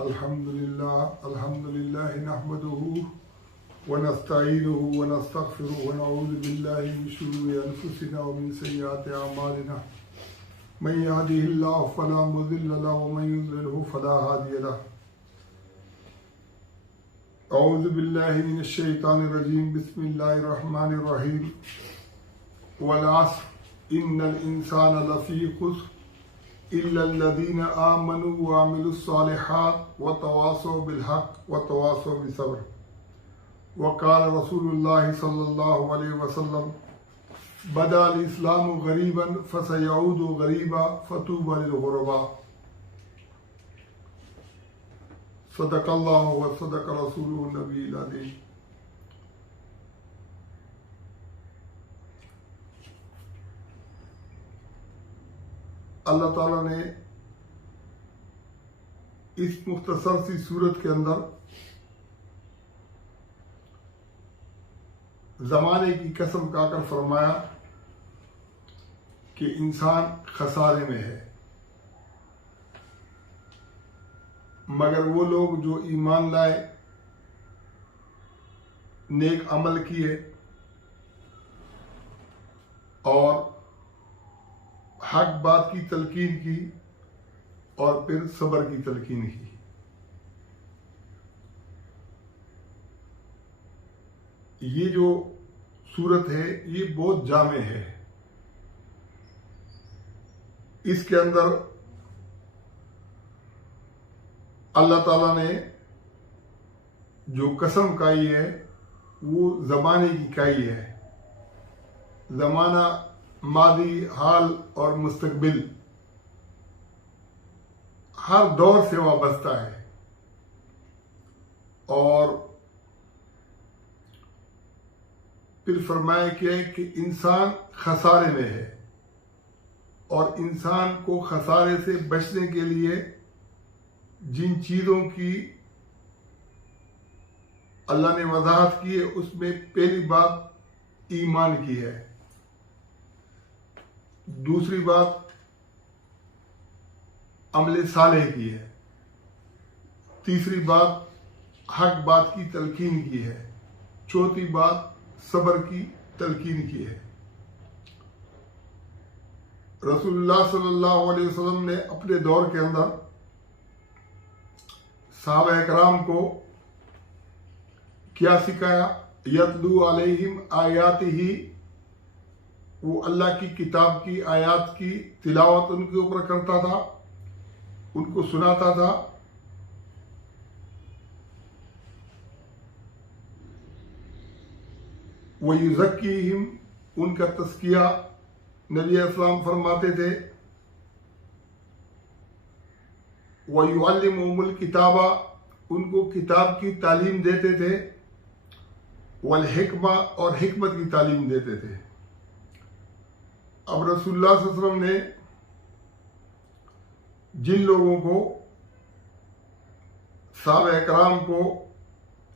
अल्हम्दुलिल्लाह नहमदुहु व नस्तईनुहु व नस्तगफिरुहु व नऊज़ु बिल्लाहि मिन शुरूरि अनफुसिना व मिन सय्यिआति अअमालिना मन यहदिहिल्लाहु फला मुज़िल्ल लहु व मन युज़लिल्हु फला हादिय लहु। अऊज़ु बिल्लाहि मिनश शैतानिर रजीम बिस्मिल्लाहिर रहमानिर रहीम वल अस्र इन्नल इंसाना लफ़ी खुस्र इल्लल्लज़ीना आमनू व अमिलुस्सालिहात व तवासौ बिल हक़ व तवासौ बिस्सब्र। व क़ाल रसूलुल्लाह सल्लल्लाहु अलैहि वसल्लम बदअल इस्लामु गरीबन फसयऊदु गरीबा फतूबा लिल गुरबा। सदक़ल्लाहु व सदक़ रसूलुहु नबील अज़ीम। अल्लाह ताला ने इस मुख्तसर सी सूरत के अंदर ज़माने की कसम खाकर फरमाया कि इंसान खसारे में है, मगर वो लोग जो ईमान लाए, नेक अमल किए और हक बात की तलकीन की और फिर सब्र की तलकीन की। ये जो सूरत है ये बहुत जामे है। इसके अंदर अल्लाह ताला ने जो कसम खाई है वो ज़माने की खाई है। ज़माना मादी, हाल और मुस्तकबिल हर दौर से वाबस्ता है और फिर फरमाया क्या है कि इंसान खसारे में है और इंसान को खसारे से बचने के लिए जिन चीज़ों की अल्लाह ने वजाहत की है उसमें पहली बात ईमान की है, दूसरी बात अमले सालेह की है, तीसरी बात हक बात की तलकीन की है, चौथी बात सब्र की तलकीन की है। रसूलुल्लाह सल्लल्लाहु अलैहि वसल्लम ने अपने दौर के अंदर सहाबा इकराम को क्या सिखाया? यतलू अलैहिम आयातिही, वो अल्लाह की किताब की आयात की तिलावत उनके ऊपर करता था, उनको सुनाता था। व युज़क्कीहिम, उनका तज़किया नबी अस्सलाम फरमाते थे। व युअल्लिमुहुमुल किताबा, उनको किताब की तालीम देते थे। वल हिकमा, और हिकमत की तालीम देते थे। अब रसूलुल्लाह सल्लल्लाहु अलैहि वसल्लम ने जिन लोगों को, सहाबा इकराम को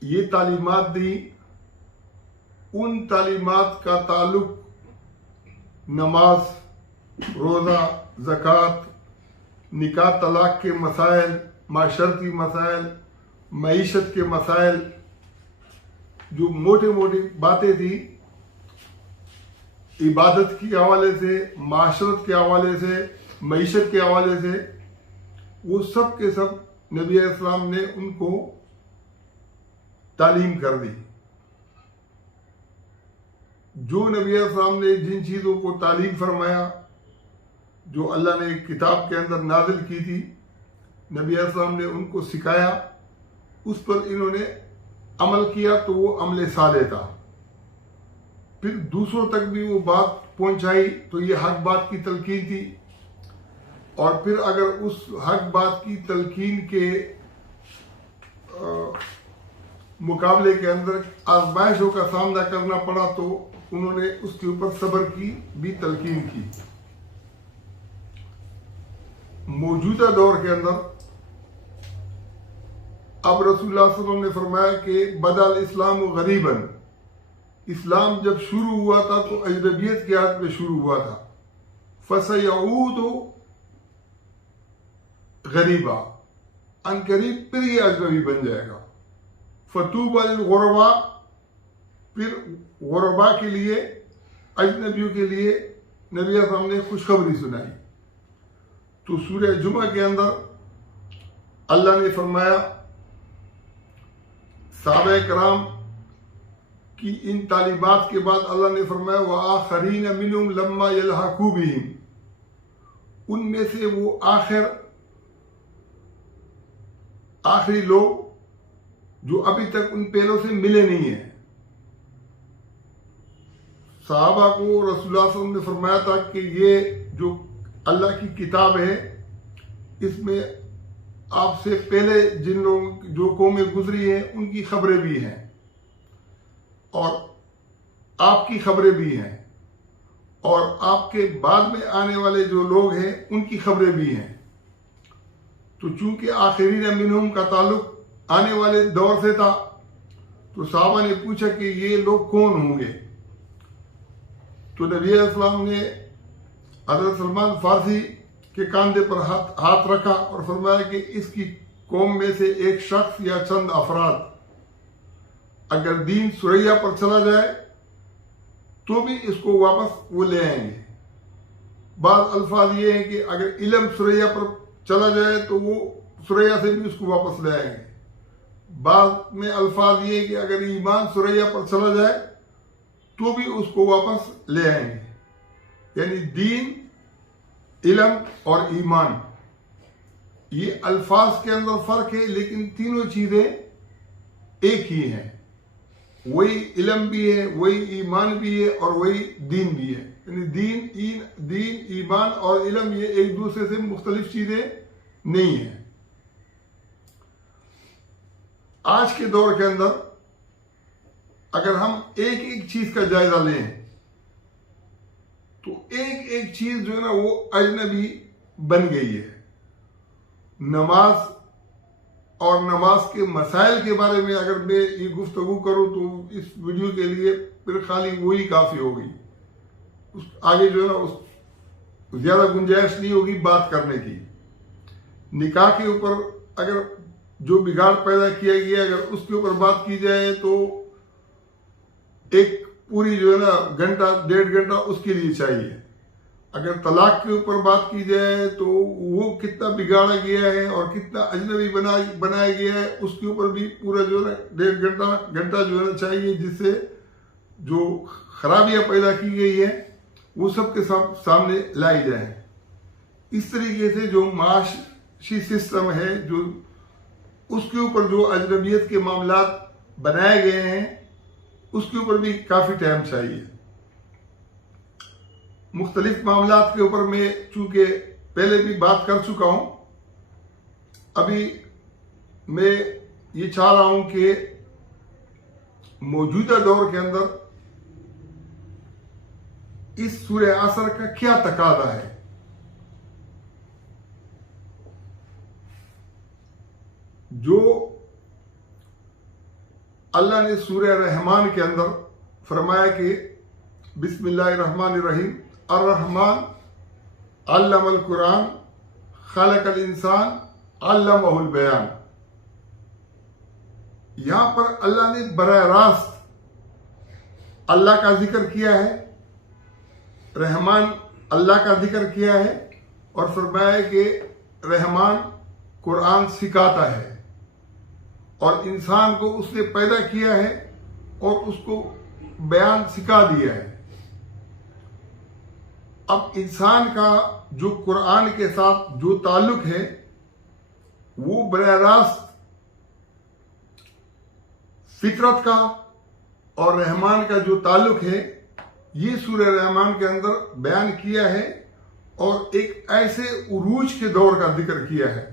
ये तालीमात दी, उन तालीमात का ताल्लुक नमाज, रोज़ा, ज़कात, निकाह तलाक के मसाइल, माशरती मसाइल, मईशत के मसाइल, जो मोटे मोटी बातें थी इबादत के हवाले से, माशरत के हवाले से, मईशत के हवाले से, वो सब के सब नबी इस्लाम ने उनको तालीम कर दी। जो नबी इस्लाम ने जिन चीज़ों को तालीम फरमाया, जो अल्लाह ने किताब के अंदर नाजिल की थी, नबी इस्लाम ने उनको सिखाया, उस पर इन्होंने अमल किया तो वो अमले सालेह था। फिर दूसरों तक भी वो बात पहुंचाई तो ये हक बात की तलकीन थी। और फिर अगर उस हक बात की तलकीन के मुकाबले के अंदर आजमाइशों का सामना करना पड़ा तो उन्होंने उसके ऊपर सब्र की भी तलकीन की। मौजूदा दौर के अंदर अब रसूलुल्लाह सल्लल्लाहु अलैहि वसल्लम ने फरमाया कि बदल इस्लाम गरीबन, इस्लाम जब शुरू हुआ था तो अजनबियत की हालत में शुरू हुआ था। फसयऊदु गरीबा, अनकरीब फिर ये अजनबी बन जाएगा। फतूबा लिल गुरबा, फिर गुरबा के लिए, अजनबियों के लिए नबी अकरम ने खुशखबरी सुनाई। तो सूरह जुमा के अंदर अल्लाह ने फरमाया सहाबा कराम की इन तालीबात के बाद अल्लाह ने फरमाया व आखरीन मिनहुम लम्मा यल्हकू बिहिम, उनमें से वो आखिरी लोग जो अभी तक उन पहलों से मिले नहीं है। सहाबा को रसूलुल्लाह सल्लल्लाहु अलैहि वसल्लम ने फरमाया था कि ये जो अल्लाह की किताब है, इसमें आपसे पहले जिन लोग जो कौमें गुजरी हैं उनकी खबरें भी हैं और आपकी खबरें भी हैं, और आपके बाद में आने वाले जो लोग हैं उनकी खबरें भी हैं। तो चूंकि आखिरीन मिनहुम का ताल्लुक आने वाले दौर से था, तो साहबा ने पूछा कि ये लोग कौन होंगे। तो नबी अस्सलाम ने हज़रत सलमान फारसी के कंधे पर हाथ रखा और फरमाया कि इसकी कौम में से एक शख्स या चंद अफराद अगर दीन सुरैया पर चला जाए तो भी इसको वापस वो ले आएंगे। बाद अल्फाज ये हैं कि अगर इल्म सुरैया पर चला जाए तो वो सुरैया से भी उसको वापस ले आएंगे। बाद में अल्फाज ये कि अगर ईमान सुरैया पर चला जाए तो भी उसको वापस ले आएंगे। यानी दीन, इल्म और ईमान, ये अल्फाज के अंदर फर्क है, लेकिन तीनों चीजें एक ही हैं। वही इल्म भी है, वही ईमान भी है और वही दीन भी है। यानी दीन, ईमान और इल्म ये एक दूसरे से मुख्तलिफ चीजें नहीं है। आज के दौर के अंदर अगर हम एक एक चीज का जायजा लें तो एक एक चीज जो है ना वो अजनबी बन गई है। नमाज और नमाज के मसाइल के बारे में अगर मैं ये गुफ्तगू करूं तो इस वीडियो के लिए फिर खाली वही काफी होगी, उस आगे जो है ना उस ज्यादा गुंजाइश नहीं होगी बात करने की। निकाह के ऊपर अगर जो बिगाड़ पैदा किया गया अगर उसके ऊपर बात की जाए तो एक पूरी जो है ना घंटा 1.5 घंटा उसके लिए चाहिए। अगर तलाक के ऊपर बात की जाए तो वो कितना बिगाड़ा गया है और कितना अजनबी बनाया गया है उसके ऊपर भी पूरा जो है 1.5 घंटा जो है ना चाहिए, जिससे जो खराबियां पैदा की गई है वो सबके सामने लाई जाए। इस तरीके से जो माशी सिस्टम है जो उसके ऊपर जो अजनबियत के मामलात बनाए गए हैं उसके ऊपर भी काफी टाइम चाहिए। मुख्तलिफ मामलात के ऊपर मैं चूंकि पहले भी बात कर चुका हूं, अभी मैं ये चाह रहा हूं कि मौजूदा दौर के अंदर इस सूरह असर का क्या तकादा है। जो अल्लाह ने सूरह रहमान के अंदर फरमाया कि बिस्मिल्लाहिर्रहमानिर्रहीम अर्रहमान अल्लमल कुरान खलकल इंसान अल्लमहुल बयान। यहां पर अल्लाह ने बराह रास्त अल्लाह का जिक्र किया है, रहमान अल्लाह का जिक्र किया है और फरमाया कि रहमान कुरान सिखाता है और इंसान को उसने पैदा किया है और उसको बयान सिखा दिया है। अब इंसान का जो कुरान के साथ जो ताल्लुक है वो बराह रास्त फितरत का और रहमान का जो ताल्लुक है ये सूरह रहमान के अंदर बयान किया है और एक ऐसे उरूज के दौर का जिक्र किया है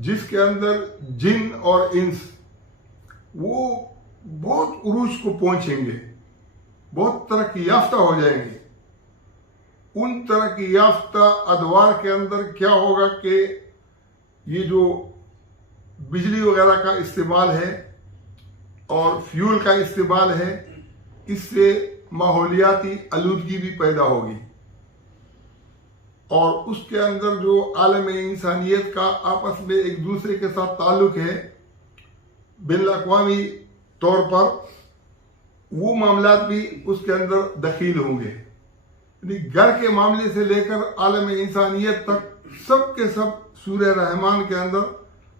जिसके अंदर जिन और इंस वो बहुत उरूज को पहुंचेंगे, बहुत तरक्की याफ्ता हो जाएंगे। उन तरक्की याफ्ता अदवार के अंदर क्या होगा कि ये जो बिजली वगैरह का इस्तेमाल है और फ्यूल का इस्तेमाल है, इससे माहौलियाती आलूदगी भी पैदा होगी। और उसके अंदर जो आलम इंसानियत का आपस में एक दूसरे के साथ ताल्लुक है बिन अक़वामी तौर पर, वो मामलात भी उसके अंदर दखील होंगे। यानी घर के मामले से लेकर आलम इंसानियत तक सब के सब सूरह रहमान के अंदर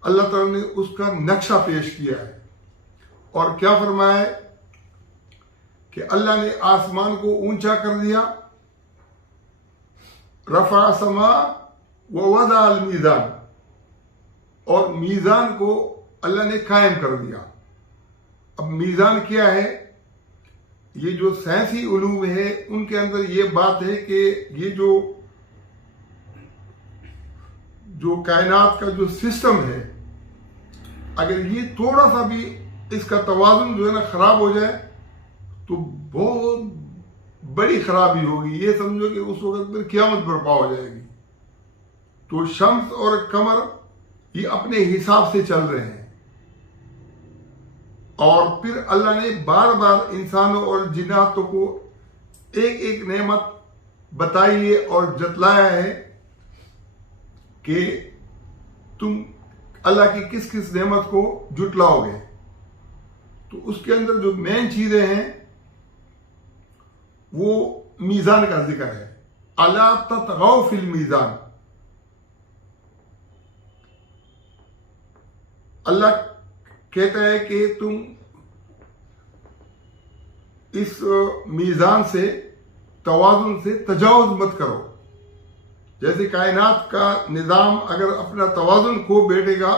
अल्लाह ताला ने उसका नक्शा पेश किया है। और क्या फरमाया है कि अल्लाह ने आसमान को ऊंचा कर दिया, रफा समा व वज़ा अल मीज़ान, और मीज़ान को अल्लाह ने कायम कर दिया। अब मीज़ान क्या है? ये जो साइंसी उलूम है उनके अंदर ये बात है कि ये जो कायनात का जो सिस्टम है, अगर ये थोड़ा सा भी इसका तवाज़ुन जो है ना खराब हो जाए तो बहुत बड़ी खराबी होगी। ये समझो कि उस वक्त फिर क़यामत बर्पा हो जाएगी। तो शम्स और कमर ये अपने हिसाब से चल रहे हैं, और फिर अल्लाह ने बार बार इंसानों और जिन्नातों को एक एक नेमत बताई है और जतलाया है कि तुम अल्लाह की किस किस नेमत को जुटलाओगे। तो उसके अंदर जो मेन चीजें हैं वो मीज़ान का जिक्र है। अला ततगौ फिल मीज़ान, अल्लाह कहता है कि तुम इस मीज़ान से, तवाज़ुन से तजावुज़ मत करो। जैसे कायनात का निज़ाम अगर अपना तवाज़ुन खो बैठेगा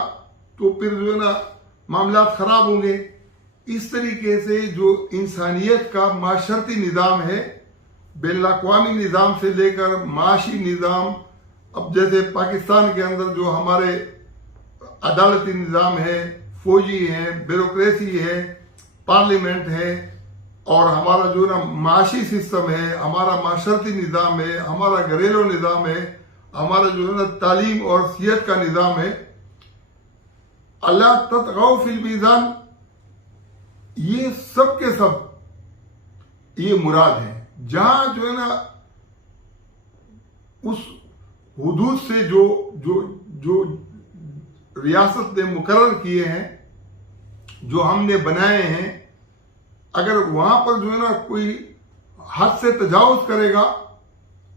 तो फिर जो है ना मामलात खराब होंगे। इस तरीके से जो इंसानियत का माशरती निज़ाम है, बैनुल अक़वामी निज़ाम से लेकर माशी निज़ाम, अब जैसे पाकिस्तान के अंदर जो हमारे अदालती निज़ाम है, फौजी है, ब्यूरोक्रेसी है, पार्लियामेंट है, और हमारा जो ना माशी सिस्टम है, हमारा माशरती निज़ाम है, हमारा घरेलू निज़ाम है, हमारा जो है ना तालीम और सिहत का निज़ाम है, अला ततगौ फिल मीज़ान, ये सब के सब ये मुराद है। जहां जो है ना उस हुदूद से जो जो जो रियासत ने मुकर्रर किए हैं, जो हमने बनाए हैं, अगर वहां पर जो है ना कोई हद से तजावुज करेगा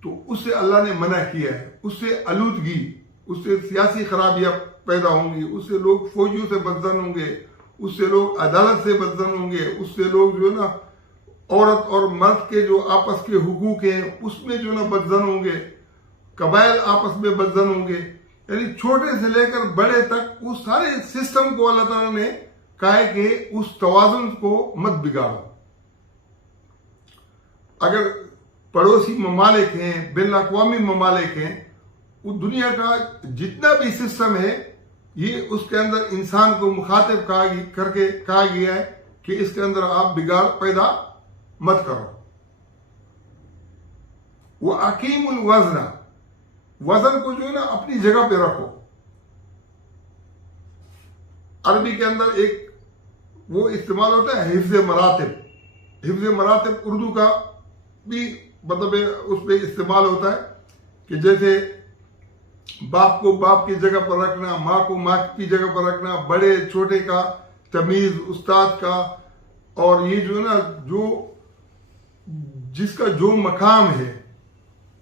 तो उससे अल्लाह ने मना किया है। उससे आलूदगी, उससे सियासी खराबियां पैदा होंगी, उससे लोग फौजियों से बदजन होंगे, उससे लोग अदालत से बदजन होंगे, उससे लोग जो है ना औरत और मर्द के जो आपस के हुकूक हैं उसमें जो है ना बदजन होंगे, कबाइल आपस में बदजन होंगे। यानी छोटे से लेकर बड़े तक उस सारे सिस्टम को अल्लाह ताला ने कहा है कि उस तवाज़ुन को मत बिगाड़ो। अगर पड़ोसी ममालिक हैं, बैनुल अक़वामी ममालिक हैं, वो दुनिया का जितना भी सिस्टम है, ये उसके अंदर इंसान को मुखातिब करके कहा गया है कि इसके अंदर आप बिगाड़ पैदा मत करो। वो अकीमुल वज़न, वजन को जो है ना अपनी जगह पे रखो। अरबी के अंदर एक वो इस्तेमाल होता है हिफ्ज़ मरातिब। हिफ्ज़ मरातिब उर्दू का भी मतलब उसमें इस्तेमाल होता है कि जैसे बाप को बाप की जगह पर रखना, माँ को माँ की जगह पर रखना, बड़े छोटे का तमीज, उस्ताद का, और ये जो है ना जो जिसका जो मकाम है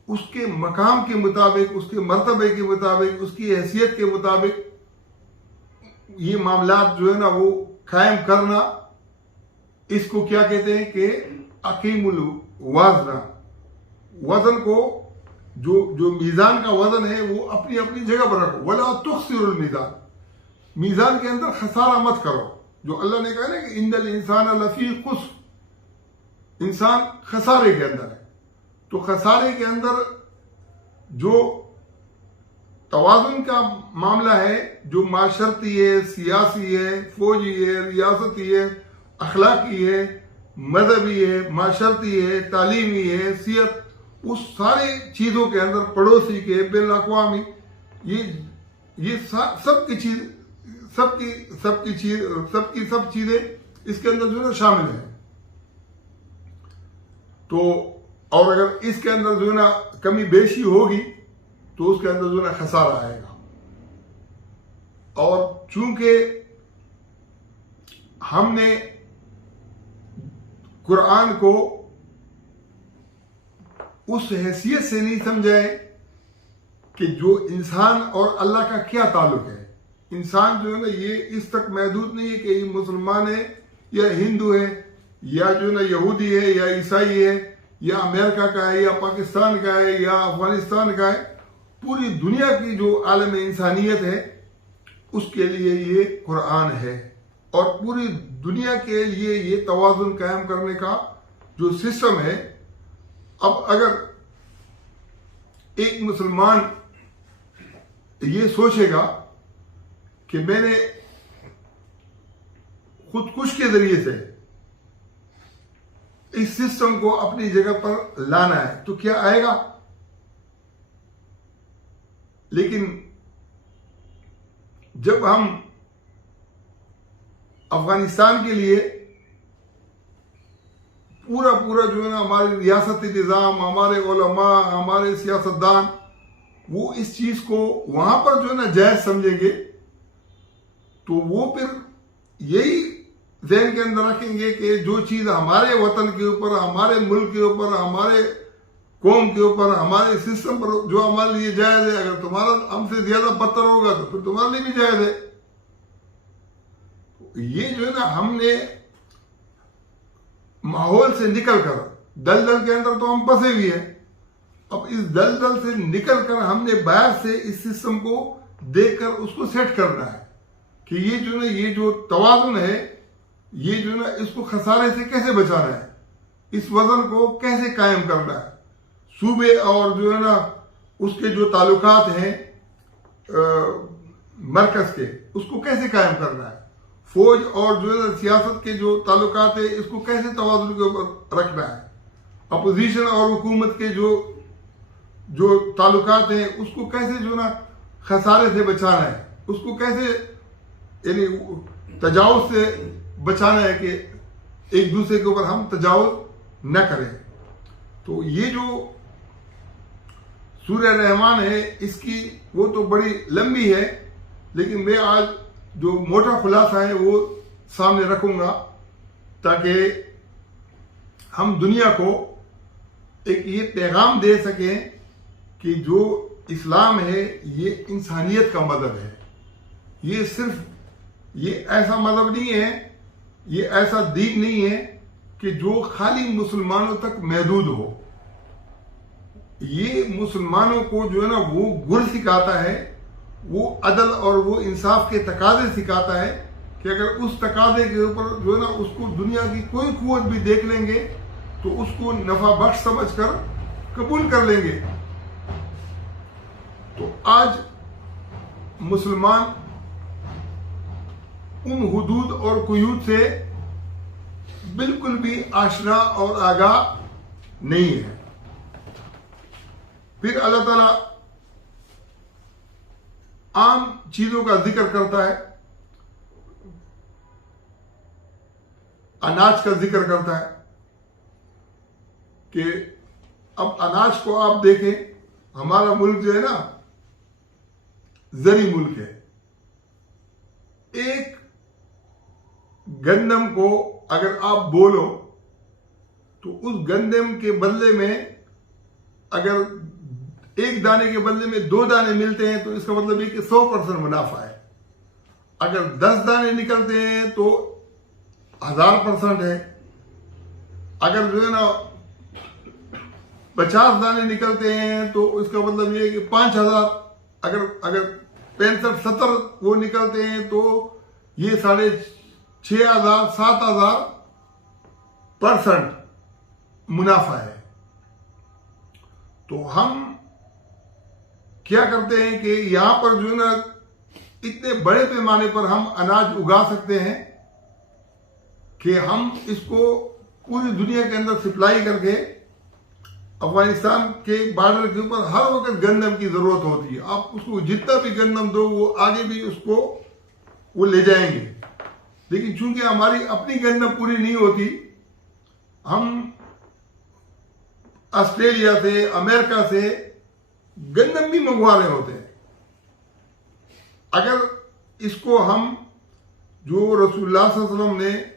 उसके मकाम के मुताबिक, उसके मर्तबे के मुताबिक, उसकी हैसियत के मुताबिक ये मामलात जो है ना वो कायम करना, इसको क्या कहते हैं कि अकीमुल वाजना। वजन को जो मीज़ान का वजन है वो अपनी अपनी जगह पर रखो। वला तुख्सिरुल मीज़ान, मीज़ान के अंदर खसारा मत करो। जो अल्लाह ने कहा ना कि इन्नल इंसान लफी खुस्र, इंसान खसारे के अंदर है। तो खसारे के अंदर जो तवाज़ुन का मामला है, जो माशरती है, सियासी है, फौजी है, रियासती है, अखलाकी है, मजहबी है, माशरती है, तालीमी है, सियत, उस सारे चीज़ों के अंदर पड़ोसी के, बैनुल अक़वामी, ये सब चीज़ें इसके अंदर जो है शामिल है। तो और अगर इसके अंदर जो है ना कमी बेशी होगी तो उसके अंदर जो है खसारा आएगा। और चूंकि हमने कुरान को उस हैसियत से नहीं समझा है कि जो इंसान और अल्लाह का क्या ताल्लुक है। इंसान जो है ना ये इस तक महदूद नहीं है कि ये मुसलमान है या हिंदू है या जो है ना यहूदी है या ईसाई है या अमेरिका का है या पाकिस्तान का है या अफगानिस्तान का है। पूरी दुनिया की जो आलम इंसानियत है उसके लिए ये कुरान है और पूरी दुनिया के लिए ये तवाज़ुन कायम करने का जो सिस्टम है। अब अगर एक मुसलमान ये सोचेगा कि मैंने खुदकुश के जरिए से इस सिस्टम को अपनी जगह पर लाना है तो क्या आएगा। लेकिन जब हम अफगानिस्तान के लिए पूरा जो है ना हमारे रियासती निज़ाम, हमारे उलमा, हमारे सियासतदान वो इस चीज को वहां पर जो है ना जायज समझेंगे तो वो फिर यही ज़हन के अंदर रखेंगे कि जो चीज हमारे वतन के ऊपर, हमारे मुल्क के ऊपर, हमारे कौम के ऊपर, हमारे सिस्टम पर जो हमारे लिए जायज है, अगर तुम्हारा हमसे ज्यादा बदतर होगा तो फिर तुम्हारे लिए भी जायज है। ये जो है ना हमने माहौल से निकलकर दलदल के अंदर तो हम फंसे हुए हैं। अब इस दलदल से निकलकर हमने बाहर से इस सिस्टम को देखकर उसको सेट करना है कि ये जो ना ये जो तवाज़ुन है ये जो ना इसको खसारे से कैसे बचाना है, इस वजन को कैसे कायम करना है। सूबे और जो है ना उसके जो ताल्लुकात हैं मरकज के उसको कैसे कायम करना है। फौज और जो है सियासत के जो ताल्लुकात है इसको कैसे तवाज़ुन के ऊपर रखना है। अपोजिशन और हुकूमत के जो ताल्लुकात हैं उसको कैसे जो ना खसारे से बचाना है, उसको कैसे यानी तजावुज से बचाना है कि एक दूसरे के ऊपर हम तजावुज न करें। तो ये जो सूरह रहमान है इसकी वो तो बड़ी लंबी है, लेकिन मैं आज जो मोटा खुलासा है वो सामने रखूंगा ताकि हम दुनिया को एक ये पैगाम दे सकें कि जो इस्लाम है ये इंसानियत का मजहब है। ये सिर्फ ये ऐसा मजहब नहीं है, ये ऐसा दीन नहीं है कि जो खाली मुसलमानों तक महदूद हो। ये मुसलमानों को जो है ना वो गुर सिखाता है, वो अदल और वो इंसाफ के तकाजे सिखाता है कि अगर उस तकाजे के ऊपर जो है ना उसको दुनिया की कोई कुव्वत भी देख लेंगे तो उसको नफा बख्श समझकर कबूल कर लेंगे। तो आज मुसलमान उन हुदूद और कुयूद से बिल्कुल भी आशना और आगाह नहीं है। फिर अल्लाह ताला आम चीजों का जिक्र करता है, अनाज का जिक्र करता है कि अब अनाज को आप देखें, हमारा मुल्क जो है ना जरी मुल्क है। एक गंदम को अगर आप बोलो तो उस गंदम के बदले में अगर एक दाने के बदले में 2 दाने मिलते हैं तो इसका मतलब है कि 100% मुनाफा है। अगर 10 दाने निकलते हैं तो 1000% है। अगर जो है ना 50 दाने निकलते हैं तो इसका मतलब ये है कि 5000। अगर 65-70 वो निकलते हैं तो ये 6500-7000% मुनाफा है। तो हम क्या करते हैं कि यहां पर जो है ना इतने बड़े पैमाने पर हम अनाज उगा सकते हैं कि हम इसको पूरी दुनिया के अंदर सप्लाई करके अफगानिस्तान के बॉर्डर के ऊपर हर वक्त गंदम की जरूरत होती है। आप उसको जितना भी गंदम दो वो आगे भी उसको वो ले जाएंगे। लेकिन चूंकि हमारी अपनी गंदम पूरी नहीं होती, हम ऑस्ट्रेलिया से, अमेरिका से गंदम भी मंगवा रहे होते हैं। अगर इसको हम जो रसूलुल्लाह सल्लल्लाहु अलैहि वसल्लम ने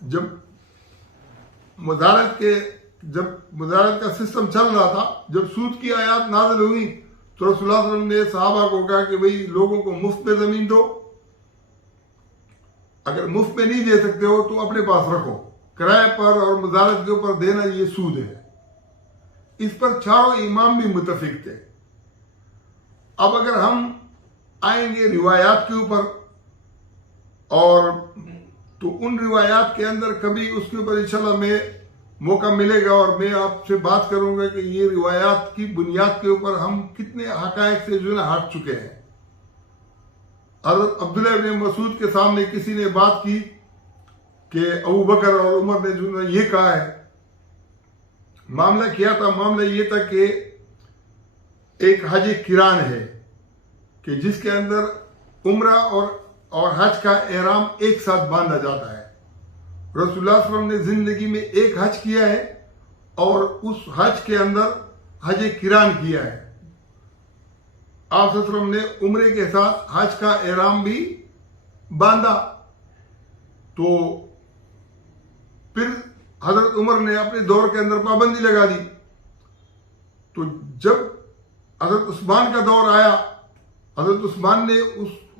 जब मुदारत का सिस्टम चल रहा था, जब सूद की आयत नाज़िल हुई तो रसूलुल्लाह सल्लल्लाहु अलैहि वसल्लम ने सहाबा को कहा कि भाई लोगों को मुफ्त में जमीन दो, अगर मुफ्त में नहीं दे सकते हो तो अपने पास रखो, किराए पर और मुदारत के ऊपर देना ये सूद है। इस पर चारों इमाम भी मुतफिक थे। अब अगर हम आएंगे रिवायात के ऊपर, और तो उन रिवायात के अंदर कभी उसके ऊपर इंशाल्लाह में मौका मिलेगा और मैं आपसे बात करूंगा कि ये रिवायात की बुनियाद के ऊपर हम कितने हकायक से जो है हट चुके हैं। हज़रत अब्दुल्लाह इब्न मसूद के सामने किसी ने बात की कि अबू बकर और उमर ने जो है ये कहा है, मामला क्या था? मामला ये था कि एक हज किरान है कि जिसके अंदर उम्रा और हज का एहराम एक साथ बांधा जाता है। रसूलुल्लाह सल्लल्लाहु अलैहि वसल्लम ने जिंदगी में एक हज किया है और उस हज के अंदर हज किरान किया है। आप सल्लल्लाहु अलैहि वसल्लम ने उम्रे के साथ हज का एहराम भी बांधा। तो फिर हजरत उमर ने अपने दौर के अंदर पाबंदी लगा दी। तो जब हजरत उस्मान का दौर आया, हजरत उस्मान ने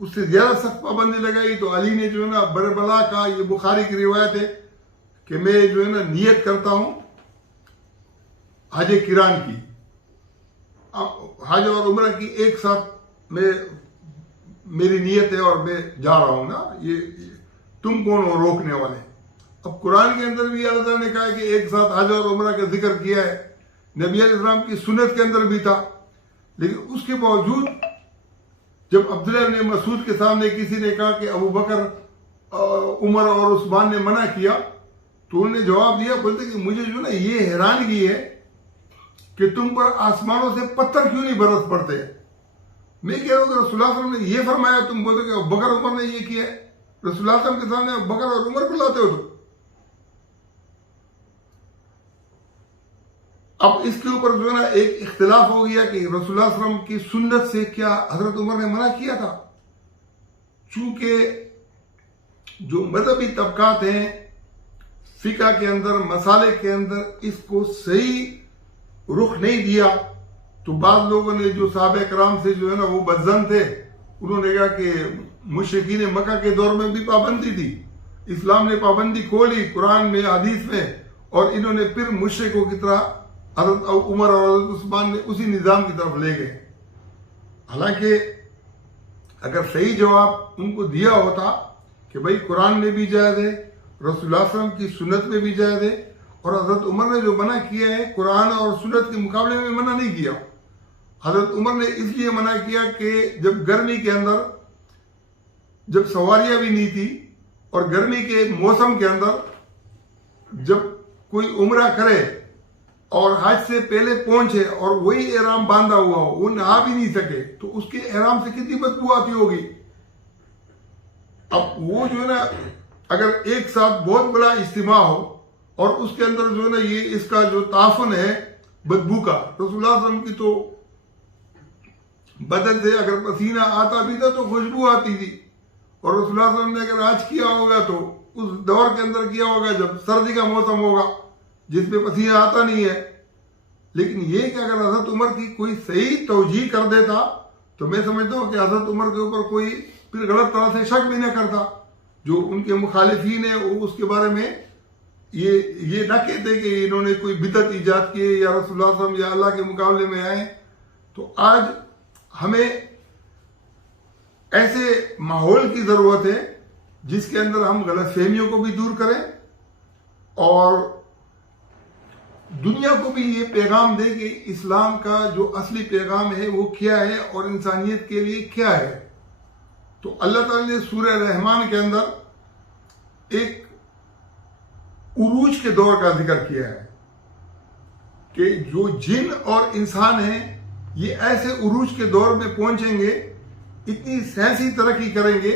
उससे ज्यादा सख्त पाबंदी लगाई। तो अली ने जो है ना बरबला का, ये बुखारी की रिवायत है कि मैं जो है ना नियत करता हूं हज किरान की, हज और उम्र की एक साथ मेरी नियत है और मैं जा रहा हूं ना, ये तुम कौन हो रोकने वाले? अब कुरान के अंदर भी अल्लाह ने कहा है कि एक साथ हज और उम्र का जिक्र किया है, नबी अलैहिस्सलाम की सुन्नत के अंदर भी था। लेकिन उसके बावजूद जब अब्दुल्लाह इब्न मसूद के सामने किसी ने कहा कि अबू बकर, उमर और उस्मान ने मना किया, तो उन्होंने जवाब दिया, बोलते कि मुझे जो ना ये हैरानगी है कि तुम पर आसमानों से पत्थर क्यों नहीं बरस पड़ते। मैं कह रहा हूं कि रसूलुल्लाह सल्लल्लाहु अलैहि वसल्लम ने ये फरमाया, तुम बोलते कि अबू बकर उमर ने ये किया है। रसूलुल्लाह सल्लल्लाहु अलैहि वसल्लम के सामने अबू बकर और उमर को लाते हो तुम। अब इसके ऊपर जो है ना एक इख्तिलाफ हो गया कि रसूलुल्लाह सल्लल्लाहु अलैहि वसल्लम की सुन्नत से क्या हजरत उमर ने मना किया था। चूंकि जो मजहबी तबकात हैं फिका के अंदर, मसाले के अंदर इसको सही रुख नहीं दिया, तो बाद लोगों ने जो साहबे कराम से जो है ना वो बदजन थे, उन्होंने कहा कि मुशरिकीन मक्का के दौर में भी पाबंदी थी, इस्लाम ने पाबंदी खोली कुरान में, हदीस में, और इन्होंने फिर मुशरिकों की तरह हजरत उमर और हजरत उस्मान ने उसी निजाम की तरफ ले गए। हालांकि अगर सही जवाब उनको दिया होता कि भाई कुरान में भी जायज है, रसूलुल्लाह सल्लल्लाहु अलैहि वसल्लम की सुन्नत में भी जायज है, और हजरत उमर ने जो मना किया है कुरान और सुन्नत के मुकाबले में मना नहीं किया। हजरत उमर ने इसलिए मना किया कि जब गर्मी के अंदर, जब सवारियां भी नहीं थी, और गर्मी के मौसम के अंदर जब कोई उम्रा करे और हज से पहले पहुंचे और वही एहराम बांधा हुआ हो, वो नहा भी नहीं सके, तो उसके एहराम से कितनी बदबू आती होगी। अब वो जो है ना अगर एक साथ बहुत बड़ा इज्तिमा हो और उसके अंदर जो है ना ये इसका जो ताफुन है बदबू का, रसूलुल्लाह सल्लल्लाहु अलैहि वसल्लम की तो बदन से अगर पसीना आता भी था तो खुशबू आती थी, और रसूलुल्लाह सल्लल्लाहु अलैहि वसल्लम ने अगर आज किया होगा तो उस दौर के अंदर किया होगा जब सर्दी का मौसम होगा जिसमें पसीना आता नहीं है। लेकिन ये कि अगर हजरत उमर की कोई सही तौजीह कर देता तो मैं समझता हूं कि हजरत उमर के ऊपर कोई फिर गलत तरह से शक भी न करता। जो उनके मुखालिफीन है वो उसके बारे में ये ना कहते कि इन्होंने कोई बिदअत ईजाद की या रसूलुल्लाह सल्लल्लाहु अलैहि वसल्लम या अल्लाह के मुकाबले में आए। तो आज हमें ऐसे माहौल की जरूरत है जिसके अंदर हम गलतफहमियों को भी दूर करें और दुनिया को भी ये पैगाम दे कि इस्लाम का जो असली पैगाम है वो क्या है और इंसानियत के लिए क्या है। तो अल्लाह ताला ने सूरह रहमान के अंदर एक उरूज के दौर का जिक्र किया है कि जो जिन और इंसान हैं ये ऐसे उरूज के दौर में पहुंचेंगे, इतनी साइंसी तरक्की करेंगे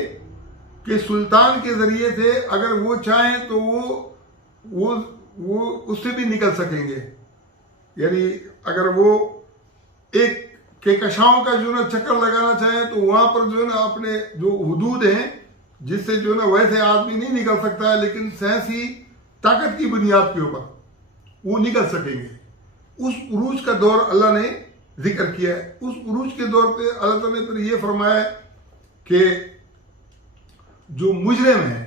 कि सुल्तान के जरिए से अगर वो चाहें तो वो उससे भी निकल सकेंगे। यानी अगर वो एक कहकशाओं का जो है ना चक्कर लगाना चाहे तो वहां पर जो है ना अपने जो हुदूद हैं जिससे जो है ना वैसे आदमी नहीं निकल सकता है, लेकिन साइंसी ताकत की बुनियाद के ऊपर वो निकल सकेंगे। उस उरूज का दौर अल्लाह ने जिक्र किया है। उस उरूज के दौर पे अल्लाह ताला ने फिर ये फरमाया कि जो मुजरिम हैं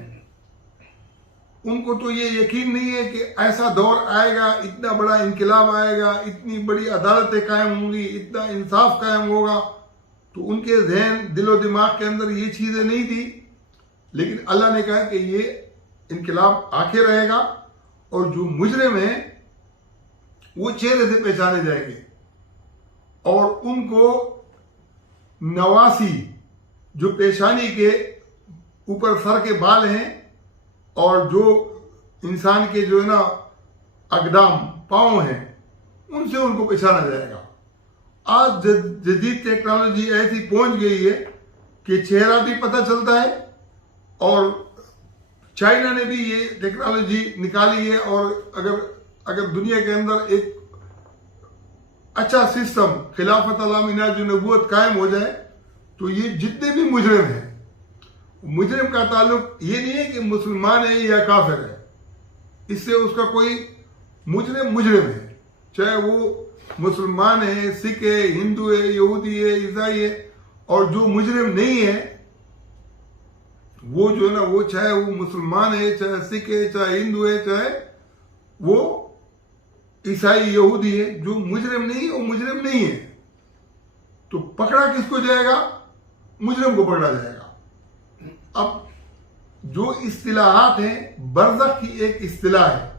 उनको तो ये यकीन नहीं है कि ऐसा दौर आएगा, इतना बड़ा इनकलाब आएगा, इतनी बड़ी अदालतें कायम होंगी, इतना इंसाफ कायम होगा। तो उनके जहन दिलो दिमाग के अंदर ये चीजें नहीं थी, लेकिन अल्लाह ने कहा कि ये इनकलाब आके रहेगा और जो मुजरिम हैं वो चेहरे से पहचाने जाएंगे और उनको नवासी जो पेशानी के ऊपर सर के बाल हैं और जो इंसान के जो है ना अकदाम पांव हैं उनसे उनको पहचाना जाएगा। आज जदीद टेक्नोलॉजी ऐसी पहुंच गई है कि चेहरा भी पता चलता है और चाइना ने भी ये टेक्नोलॉजी निकाली है। और अगर दुनिया के अंदर एक अच्छा सिस्टम खिलाफत अलामिना जो नबूवत कायम हो जाए तो ये जितने भी मुजरिम हैं, मुजरिम का ताल्लुक ये नहीं है कि मुसलमान है या काफिर है, इससे उसका कोई मुजरिम है, चाहे वो मुसलमान है, सिख है, हिंदू है, यहूदी है, ईसाई है। और जो मुजरिम नहीं है वो जो है ना वो चाहे वो मुसलमान है, चाहे सिख है, चाहे हिंदू है, चाहे वो ईसाई यहूदी है, जो मुजरिम नहीं है वो मुजरिम नहीं है। तो पकड़ा किसको जाएगा? मुजरिम को पकड़ा जाएगा। अब जो इस्तिलाहात हैं, बरज़ख की एक इस्तिलाह है।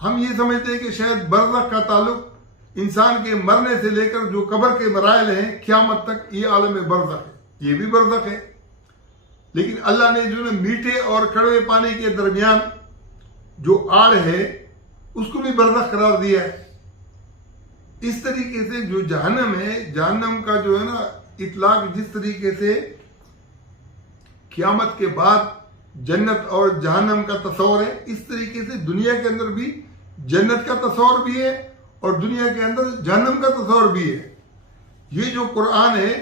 हम ये समझते हैं कि शायद बरज़ख का ताल्लुक इंसान के मरने से लेकर जो कब्र के मराइल हैं क़यामत तक, ये आलम बरज़ख है, ये भी बरज़ख है। लेकिन अल्लाह ने जो है मीठे और कड़वे पानी के दरमियान जो आड़ है उसको भी बरज़ख करार दिया है। इस तरीके से जो जहन्नम है, जहन्नम का जो है ना इतलाक जिस तरीके से क़यामत के बाद जन्नत और जहन्नम का तस्वर है, इस तरीके से दुनिया के अंदर भी जन्नत का तस्वर भी है और दुनिया के अंदर जहन्नम का तस्वर भी है। ये जो कुरान है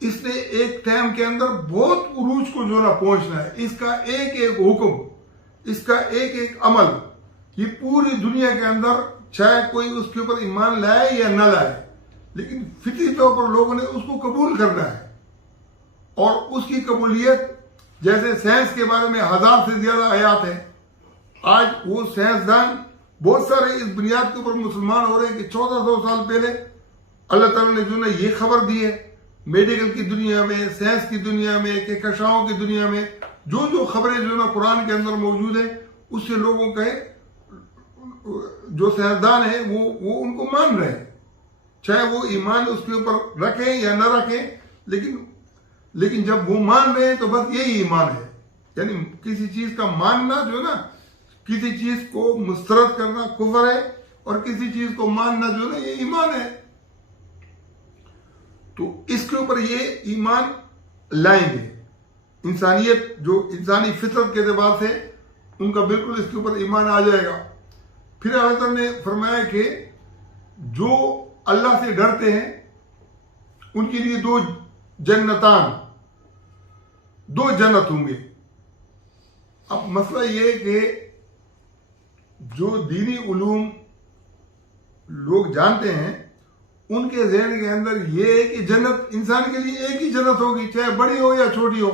इसने एक टाइम के अंदर बहुत उरूज को जो ना पहुंचना है। इसका एक एक हुक्म, इसका एक एक अमल, ये पूरी दुनिया के अंदर चाहे कोई उसके ऊपर ईमान लाए या न लाए, लेकिन फितरी तौर पर लोगों ने उसको कबूल करना है। और उसकी कबूलियत, जैसे साइंस के बारे में 1000 से ज्यादा आयात है, आज वो साइंसदान बहुत सारे इस बुनियाद के ऊपर मुसलमान हो रहे हैं कि 1400 साल पहले अल्लाह ताला ने जो ना ये खबर दी है, मेडिकल की दुनिया में, साइंस की दुनिया में, कहकशाओं की दुनिया में जो जो खबरें जो ना कुरान के अंदर मौजूद है, उससे लोगों के जो साइंसदान है वो उनको मान रहे हैं, चाहे वो ईमान उसके ऊपर रखें या न रखें। लेकिन जब वो मान रहे हैं तो बस यही ईमान है। यानी किसी चीज का मानना जो है ना, किसी चीज को मुस्तरद करना कुफर है और किसी चीज को मानना जो है ना ये ईमान है। तो इसके ऊपर ये ईमान लाएंगे। इंसानियत जो इंसानी फितरत के एतबार से उनका बिल्कुल इसके ऊपर ईमान आ जाएगा। फिर अल्लाह ने फरमाया कि जो अल्लाह से डरते हैं उनके लिए दो जन्नत होंगे। अब मसला ये है कि जो दीनी उलूम लोग जानते हैं उनके ज़हन के अंदर ये है कि जन्नत इंसान के लिए एक ही जन्नत होगी, चाहे बड़ी हो या छोटी हो,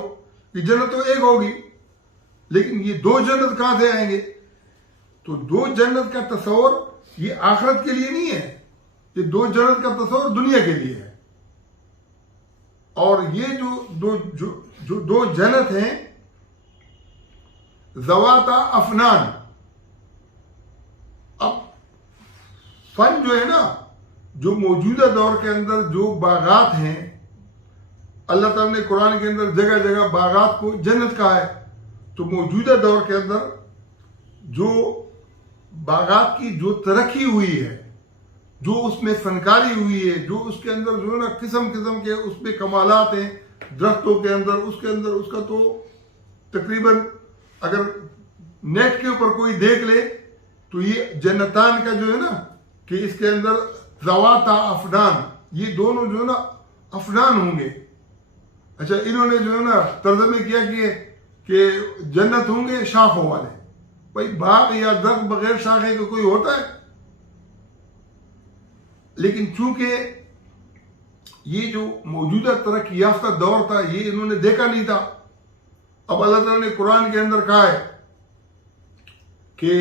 कि जन्नत तो एक होगी। लेकिन ये दो जन्नत कहां से आएंगे? तो दो जन्नत का तस्वर ये आखिरत के लिए नहीं है, ये दो जन्नत का तस्वर दुनिया के लिए है। और ये जो दो जन्नत हैं, ज़वाता अफनान। अब फन जो है ना, जो मौजूदा दौर के अंदर जो बागात हैं, अल्लाह ताला ने कुरान के अंदर जगह जगह बागात को जन्नत कहा है। तो मौजूदा दौर के अंदर जो बागात की जो तरक्की हुई है, जो उसमें फनकारी हुई है, जो उसके अंदर जो है ना किस्म किस्म के उसमें कमालात हैं दरख्तों के अंदर, उसके अंदर उसका तो तकरीबन अगर नेट के ऊपर कोई देख ले तो ये जन्नतान का जो है ना कि इसके अंदर ज़वाता अफनान, ये दोनों जो है ना अफनान होंगे। अच्छा, इन्होंने जो है ना तर्जमे किया कि जन्नत होंगे शाखों वाले। भाई बाग या दरख्त बगैर शाखे का कोई होता है? लेकिन चूंकि ये जो मौजूदा तरक्की याफ्ता दौर था ये इन्होंने देखा नहीं था। अब अल्लाह ताला ने कुरान के अंदर कहा है कि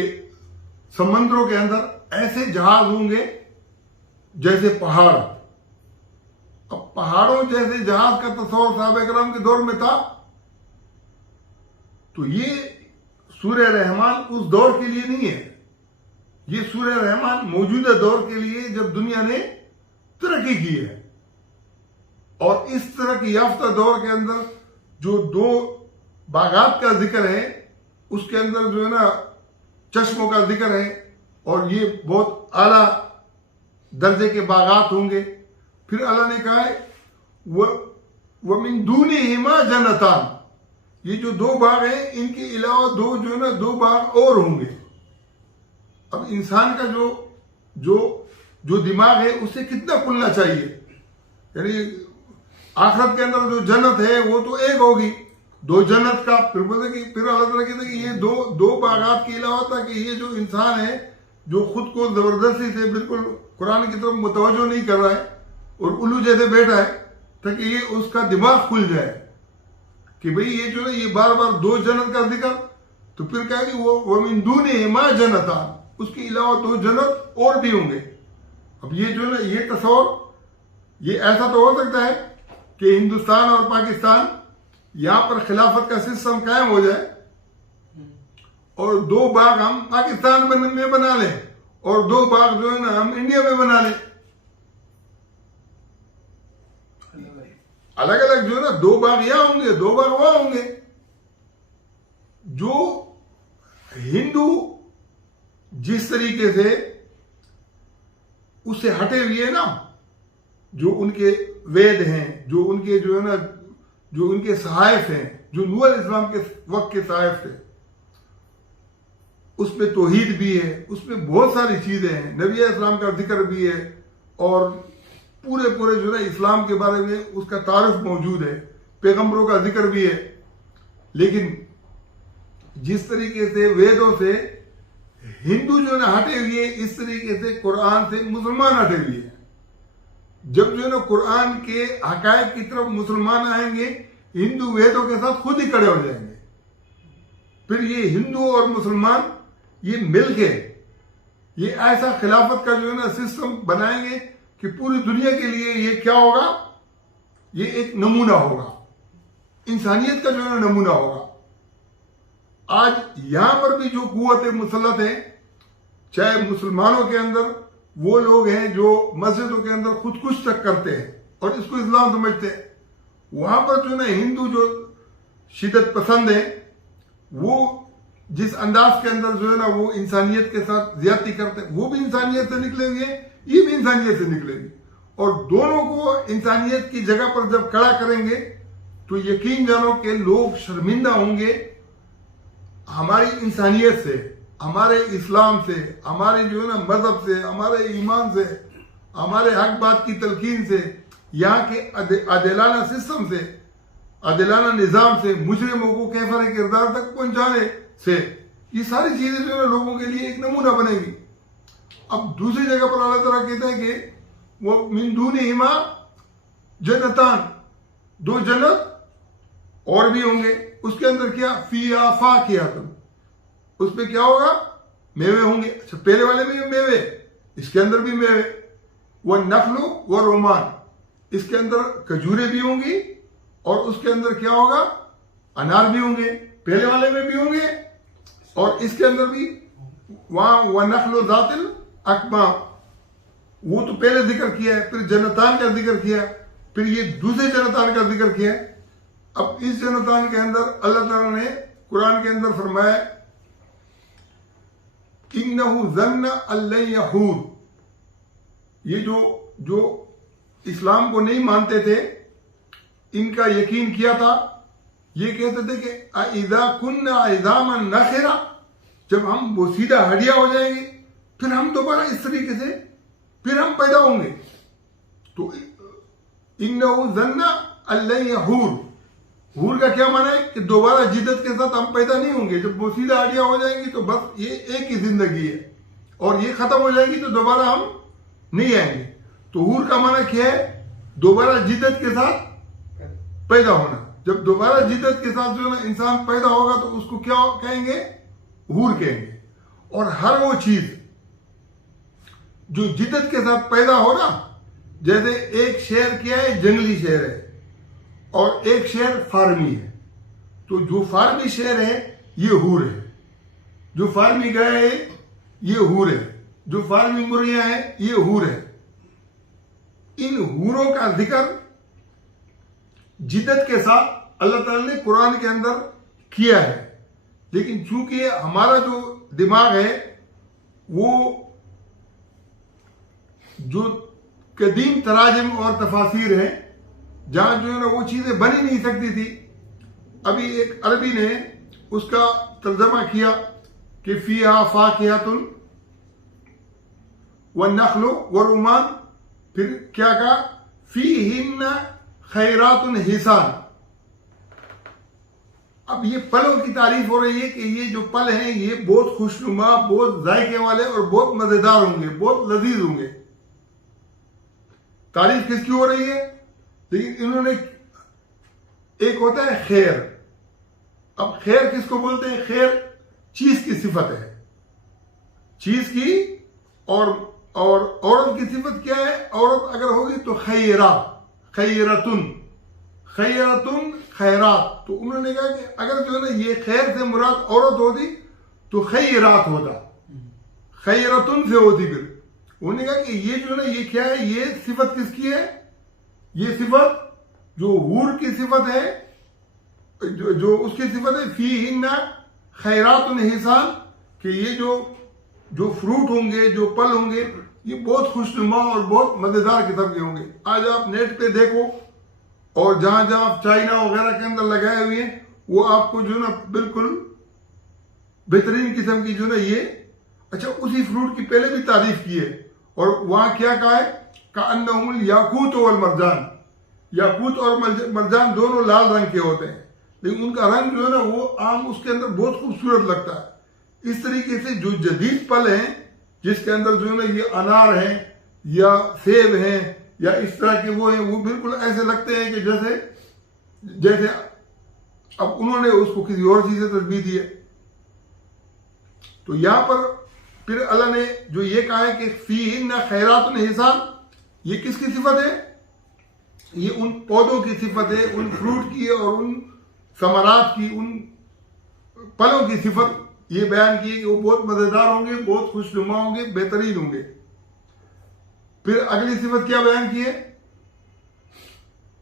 समंदरों के अंदर ऐसे जहाज होंगे जैसे पहाड़। अब पहाड़ों जैसे जहाज का तस्वर साहब कराम के दौर में था, तो ये सूरह रहमान उस दौर के लिए नहीं है। ये सूरह रहमान मौजूदा दौर के लिए जब दुनिया ने तरक्की की है। और इस तरह की याफ्ता दौर के अंदर जो दो बागात का जिक्र है, उसके अंदर जो है ना चश्मों का जिक्र है, और ये बहुत आला दर्जे के बागात होंगे। फिर अल्लाह ने कहा है वह मिन दूनिहिमा जन्नतान, ये जो दो बाग हैं इनके अलावा दो जो है ना दो बाग और होंगे। अब इंसान का जो दिमाग है उसे कितना खुलना चाहिए। यानी आखिरत के अंदर जो जन्नत है वो तो एक होगी, दो जन्नत का। फिर बोलते कि फिर अल्लाह ताला कहते कि ये दो बागात के अलावा था कि ये जो इंसान है जो खुद को जबरदस्ती से बिल्कुल कुरान की तरफ मुतवज्जो नहीं कर रहा है और उल्लू जैसे बैठा है, ताकि ये उसका दिमाग खुल जाए कि भाई ये जो है ये बार बार दो जन्नत का जिक्र। तो फिर कहा कि वो मिन दूनिहिमा जन्नतान, उसके अलावा दो जन्नत और भी होंगे। अब ये जो है ना ये तस्वर, ये ऐसा तो हो सकता है कि हिंदुस्तान और पाकिस्तान यहां पर खिलाफत का सिस्टम कायम हो जाए और दो बाग हम पाकिस्तान में बना लें और दो बाग जो है ना हम इंडिया में बना लें। अलग अलग जो है ना दो बाग यहां होंगे, दो बाग वहां होंगे। जो हिंदू जिस तरीके से उससे हटे हुए ना, जो उनके वेद हैं, जो उनके जो है ना जो उनके सहायफ हैं, जो नूह अलैहिस्सलाम के वक्त के सहायफ थे, उसमें तौहीद भी है, उसमें बहुत सारी चीजें हैं, नबी इस्लाम का जिक्र भी है और पूरे जो है इस्लाम के बारे में उसका तारुफ मौजूद है, पैगंबरों का जिक्र भी है। लेकिन जिस तरीके से वेदों से हिंदू जो है ना हटे हुए, इस तरीके से कुरान से मुसलमान हटे हुए हैं। जब जो है ना कुरान के हकायत की तरफ मुसलमान आएंगे, हिंदू वेदों के साथ खुद ही खड़े हो जाएंगे। फिर ये हिंदू और मुसलमान ये मिलके ये ऐसा खिलाफत का जो है ना सिस्टम बनाएंगे कि पूरी दुनिया के लिए ये क्या होगा, ये एक नमूना होगा, इंसानियत का जो है ना नमूना होगा। आज यहां पर भी जो कुव्वत मुसल्लत है, चाहे मुसलमानों के अंदर वो लोग हैं जो मस्जिदों के अंदर खुदकुश तक करते हैं और इसको इस्लाम समझते हैं, वहां पर जो है ना हिंदू जो शिदत पसंद है वो जिस अंदाज के अंदर जो है ना वो इंसानियत के साथ ज्यादती करते हैं, वो भी इंसानियत से निकलेंगे, ये भी इंसानियत से निकलेंगे। और दोनों को इंसानियत की जगह पर जब खड़ा करेंगे तो यकीन जानो कि लोग शर्मिंदा होंगे हमारी इंसानियत से, हमारे इस्लाम से, हमारे जो है ना मजहब से, हमारे ईमान से, हमारे हक बात की तलकीन से, यहाँ के अदिलाना सिस्टम से, अदिलाना निज़ाम से, मुजरिमों को कैफर किरदार तक पहुंचाने से, ये सारी चीजें जो है लोगों के लिए एक नमूना बनेगी। अब दूसरी जगह पर अल्लाह ताला कहता है कि वो मिन दूनिहिमा जन्नतान, दो जन्नत और भी होंगे। उसके अंदर क्या फिया फाकिहतुन, उसमें क्या होगा, मेवे होंगे। अच्छा, पहले वाले में मेवे, इसके अंदर भी मेवे। वह नखलु व रोमान, इसके अंदर खजूरें भी होंगी और उसके अंदर क्या होगा, अनार भी होंगे। पहले वाले में भी होंगे और इसके अंदर भी। वहां वह नखलु जातिल अकमा, वो तो पहले जिक्र किया है, फिर जन्नतान का जिक्र किया, फिर ये दूसरे जन्नतान का जिक्र किया। अब इस जन्नतान के अंदर अल्लाह ताला ने कुरान के अंदर फरमाया इन्नहु ज़न्न अल्लन यहूर, ये जो इस्लाम को नहीं मानते थे इनका यकीन किया था, ये कहते थे कि अइज़ा कुन्ना इज़ामन नखिरा, जब हम वो सीधा हड्डियां हो जाएंगे फिर हम दोबारा इस तरीके से फिर हम पैदा होंगे। तो इन्नहु ज़न्ना अल्लन यहूर। हूर का क्या माना है कि दोबारा जिद्दत के साथ हम पैदा नहीं होंगे। जब बोसीदा हड्डियां हो जाएंगी तो बस ये एक ही जिंदगी है और ये खत्म हो जाएगी तो दोबारा हम नहीं आएंगे। तो हूर का माना क्या है? दोबारा जिद्दत के साथ पैदा होना। जब दोबारा जिद्दत के साथ जो है ना इंसान पैदा होगा तो उसको क्या कहेंगे? हूर कहेंगे। और हर वो चीज जो जिद्दत के साथ पैदा हो ना, जैसे एक शेर क्या है? जंगली शेर है और एक शेर फार्मी है। तो जो फार्मी शेर है ये हूर है, जो फार्मी गाय है ये हूर है, जो फार्मी मुर्गियां है ये हूर है। इन हूरों का जिक्र जिद्दत के साथ अल्लाह ताला ने कुरान के अंदर किया है। लेकिन चूंकि हमारा जो दिमाग है वो जो कदीम तराजिम और तफासिर है जहां जो है ना वो चीजें बन ही नहीं सकती थी। अभी एक अरबी ने उसका तर्जमा किया कि फीहा फाकिहतुन व नखलो व रुमान, फिर क्या कहा? फीहिन्ना खैरातुन हिसान। अब ये फलों की तारीफ हो रही है कि ये जो फल हैं ये बहुत खुशनुमा, बहुत जायके वाले और बहुत मजेदार होंगे, बहुत लजीज होंगे। तारीफ किसकी हो रही है? लेकिन इन्होंने एक होता है खैर। अब खैर किसको बोलते हैं? खैर चीज की सिफत है, चीज की। और औरत की सिफत क्या है? औरत अगर होगी तो खैरा, खैरतुन, खैरतुन खैरात। तो उन्होंने कहा कि अगर जो है ना ये खैर से मुराद औरत होती तो खैरात होता, खैरतुन से होती। फिर उन्होंने कहा कि ये जो है ना ये क्या है? ये सिफत किसकी है? ये सिफत जो हूर की सिफत है, जो उसकी सिफत है फीहिन्ना खैरातुन हिसान, कि ये जो फ्रूट होंगे, जो फल होंगे ये बहुत खुशनुमा और बहुत मजेदार किस्म के होंगे। आज आप नेट पे देखो और जहां जहां चाइना वगैरह के अंदर लगाए हुए हैं वो आपको जो ना बिल्कुल बेहतरीन किस्म की जो ना ये, अच्छा उसी फ्रूट की पहले भी तारीफ की है। और वहां क्या कहा है? कअन्नहुल याकूत वल मरजान। याकूत और मरजान दोनों लाल रंग के होते हैं, लेकिन उनका रंग जो है ना वो आम उसके अंदर बहुत खूबसूरत लगता है। इस तरीके से जो जदीद फल हैं जिसके अंदर जो है ना ये अनार हैं या सेब हैं या इस तरह के वो हैं, वो बिल्कुल ऐसे लगते हैं कि जैसे अब उन्होंने उसको किसी और चीज से तस्बीह दी है। तो यहां पर फिर अल्लाह ने जो ये कहा है कि फीहिन्ना खैरातुन हिसान, ये किसकी सिफत है? ये उन पौधों की सिफत है, उन फ्रूट की और उन समरात की, उन फलों की सिफत ये बयान की है कि वो बहुत मजेदार होंगे, बहुत खुशनुमा होंगे, बेहतरीन होंगे। फिर अगली सिफत क्या बयान की है?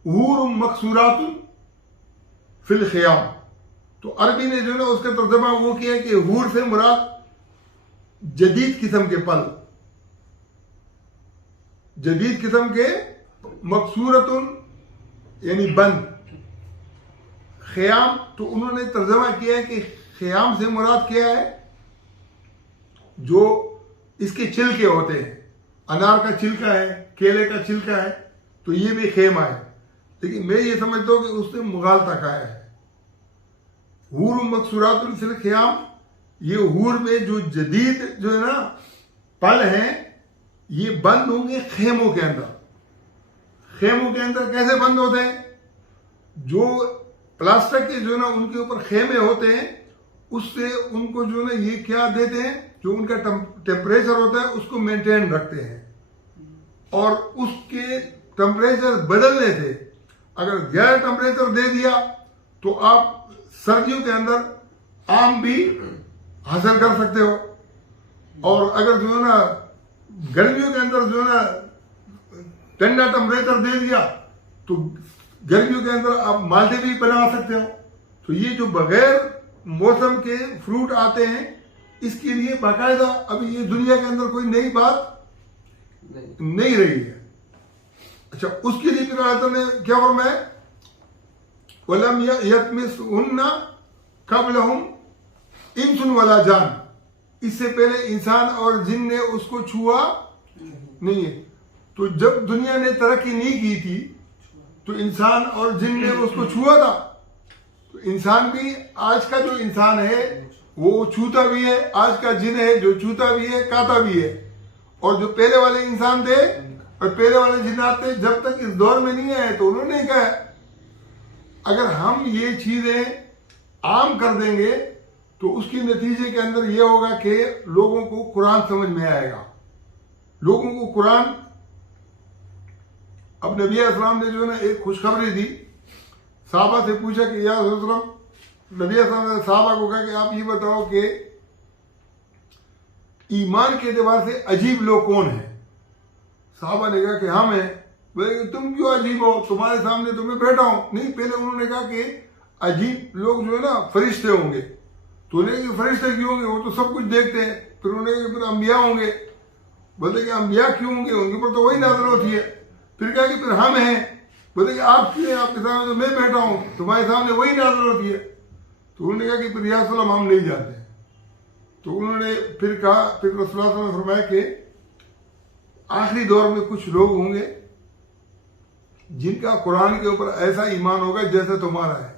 हूरुम मकसूरातुन फिल खियाम। तो अरबी ने जो है ना उसका तर्जमा वो किया कि हूर से मुराद जदीद किस्म के फल, जदीद किस्म के, मकसूरतुन यानी बंद, खयाम तो उन्होंने तर्जमा किया है कि खयाम से मुराद क्या है? जो इसके छिलके होते हैं, अनार का छिलका है, केले का छिलका है, तो ये भी खेमा है। लेकिन मैं ये समझता हूं कि उसने मुगालता कहा है। हूर मकसूरातुन फिल खयाम, ये हूर में जो जदीद जो है ना फल हैं ये बंद होंगे खेमों के अंदर। खेमों के अंदर कैसे बंद होते हैं? जो प्लास्टिक के जो है ना उनके ऊपर खेमे होते हैं उससे उनको जो है ना ये क्या देते हैं, जो उनका टेम्परेचर होता है उसको मेंटेन रखते हैं। और उसके टेम्परेचर बदलने से अगर ज्यादा टेम्परेचर दे दिया तो आप सर्दियों के अंदर आम भी हासिल कर सकते हो, और अगर जो है ना गर्मियों के अंदर जो है ना ठंडा टेम्परेचर दे दिया तो गर्मियों के अंदर आप माल्टे भी बना सकते हो। तो ये जो बगैर मौसम के फ्रूट आते हैं इसके लिए बाकायदा अभी ये दुनिया के अंदर कोई नई बात नहीं रही है। अच्छा, उसके लिए फिर अल्लाह ने क्या फरमाया? वलम यतमिसहुन्ना कबलहुम इंसन वला जान, इससे पहले इंसान और जिन ने उसको छुआ नहीं है। तो जब दुनिया ने तरक्की नहीं की थी तो इंसान और जिन ने उसको छुआ था। तो इंसान भी, आज का जो इंसान है वो छूता भी है, आज का जिन है जो छूता भी है, काता भी है। और जो पहले वाले इंसान थे और पहले वाले जिन्नात थे, जब तक इस दौर में नहीं आए तो उन्होंने कहा अगर हम ये चीजें आम कर देंगे तो उसके नतीजे के अंदर यह होगा कि लोगों को कुरान समझ में आएगा, लोगों को कुरान। अब नबी अस्सलाम ने जो है ना एक खुशखबरी दी, साहबा से पूछा कि या रसूलल्लाह, नबी अस्सलाम ने साहबा को कहा कि आप ये बताओ कि ईमान के एतबार से अजीब लोग कौन है। साहबा ने कहा कि हम हैं। बोले तुम क्यों अजीब हो, तुम्हारे सामने तो मैं बैठा हूं। नहीं, पहले उन्होंने कहा कि अजीब लोग जो है ना फरिश्ते होंगे। तो उन्हें कि फरिश्ते क्यों होंगे, वो तो सब कुछ देखते हैं। फिर उन्होंने कहा फिर अंबिया होंगे। बोलते कि अंबिया क्यों होंगे, उनके ऊपर तो वही नाज़िल होती है। फिर कहा कि फिर हम हैं। बोलते कि आप क्यों हैं, आपके सामने तो मैं बैठा हूं, तुम्हारे सामने वही नाज़िल होती है। तो उन्होंने कहा कि फिर या रसूल अल्लाह हम नहीं जानते। तो उन्होंने फिर कहा, फिर रसूल अल्लाह ने फरमाया कि आखिरी दौर में कुछ लोग होंगे जिनका कुरान के ऊपर ऐसा ईमान होगा जैसे तुम्हारा है।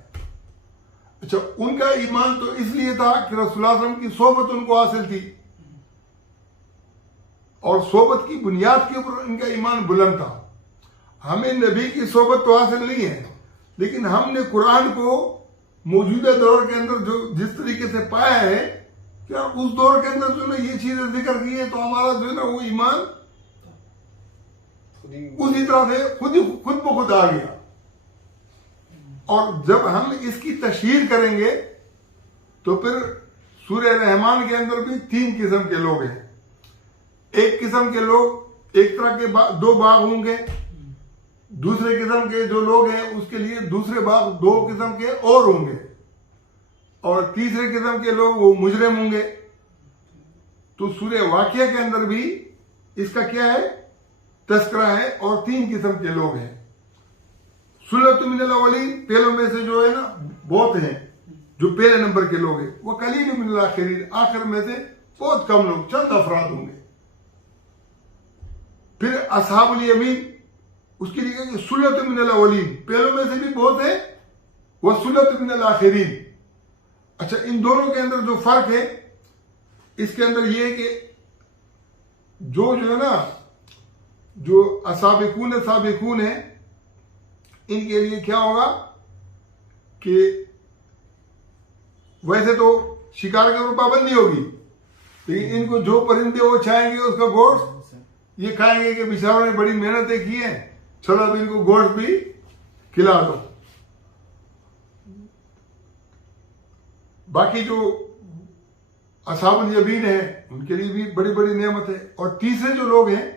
अच्छा, उनका ईमान तो इसलिए था कि रसूलुल्लाह सल्लल्लाहु अलैहि वसल्लम की सोबत उनको हासिल थी और सोबत की बुनियाद के ऊपर इनका ईमान बुलंद था। हमें नबी की सोबत तो हासिल नहीं है, लेकिन हमने कुरान को मौजूदा दौर के अंदर जो जिस तरीके से पाया है, क्या उस दौर के अंदर जो ना ये चीजें जिक्र की है, तो हमारा जो है ना वो ईमान उसी तरह से खुद ब खुद आ गया। और जब हम इसकी तशहीर करेंगे तो फिर सूरह रहमान के अंदर भी 3 किस्म के लोग हैं। एक किस्म के लोग, एक तरह के दो बाग होंगे। दूसरे किस्म के जो लोग हैं उसके लिए दूसरे बाग 2 किस्म के और होंगे। और तीसरे किस्म के लोग वो मुजरिम होंगे। तो सूरह वाक़िया के अंदर भी इसका क्या है, तस्करा है। और 3 किस्म के लोग हैं। सुल्लतुम मिनल अव्वलीन, पहलों में से जो है ना बहुत हैं जो पहले नंबर के लोग हैं। वो कलीलुम मिनल आखिरीन, आखिर में से बहुत कम लोग, चंद अफराद होंगे। फिर असहाबुल यमीन, उसके लिए सुल्लतुम मिनल अव्वलीन, पहलों में से भी बहुत है, वह सुल्लतुम मिनल आखिरीन। अच्छा, इन दोनों के अंदर जो फर्क है, इसके अंदर यह है कि जो है ना, जो साबिकून है, इनके लिए क्या होगा कि वैसे तो शिकार के ऊपर पाबंदी होगी, लेकिन इनको जो परिंदे वो चाहेंगे उसका गोश्त ये खाएंगे कि बेचारों ने बड़ी मेहनतें की है, चलो अब इनको गोश्त भी खिला दो। बाकी जो असहाबुल यमीन है उनके लिए भी बड़ी बड़ी नेमत है। और तीसरे जो लोग हैं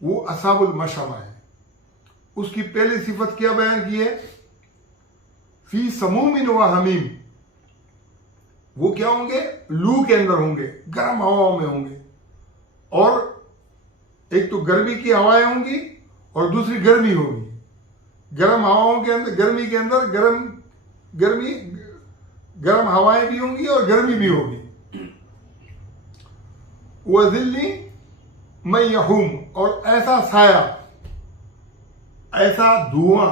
वो असहाबुल मशअमा है। उसकी पहली सिफत क्या बयान की है, फी समूमिन व हमीम। वो क्या होंगे, लू के अंदर होंगे, गर्म हवाओं में होंगे। और एक तो गर्मी की हवाएं होंगी और दूसरी गर्मी होगी। गर्म हवाओं के अंदर, गर्मी के अंदर गर्म हवाएं भी होंगी और गर्मी भी होगी। वह दिल्ली मैं यहूम, और ऐसा साया, ऐसा धुआं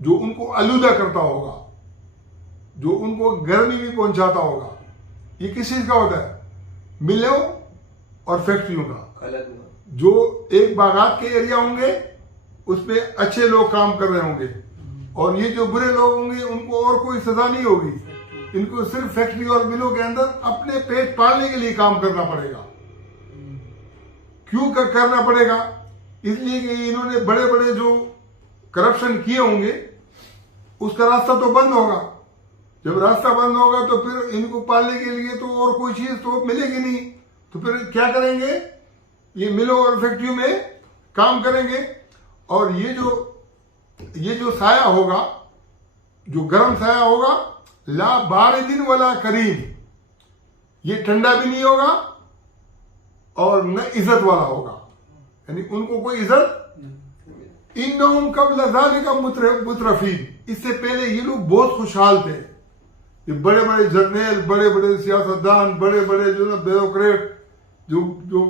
जो उनको आलूदा करता होगा, जो उनको गर्मी भी पहुंचाता होगा। ये किस चीज का होता है, मिलों और फैक्ट्रियों का। जो एक बागात के एरिया होंगे उसमें अच्छे लोग काम कर रहे होंगे, और ये जो बुरे लोग होंगे उनको और कोई सजा नहीं होगी। इनको सिर्फ फैक्ट्री और मिलों के अंदर अपने पेट पालने के लिए काम करना पड़ेगा। क्यों करना पड़ेगा, इसलिए कि इन्होंने बड़े बड़े जो करप्शन किए होंगे उसका रास्ता तो बंद होगा। जब रास्ता बंद होगा तो फिर इनको पालने के लिए तो और कोई चीज तो मिलेगी नहीं। तो फिर क्या करेंगे, ये मिलों और फैक्ट्रियों में काम करेंगे। और ये जो साया होगा, जो गर्म साया होगा, ला बारिदिन वला करीम, ये ठंडा भी नहीं होगा और न इज्जत वाला होगा, यानी उनको कोई इज्जत। इन्नहुम क़ब्ल ज़ालिका मुतरफीन, इससे पहले ये लोग बहुत खुशहाल थे। ये बड़े बड़े जर्नैल, बड़े बड़े सियासतदान, बड़े बड़े जो ना ब्यूरोक्रेट, जो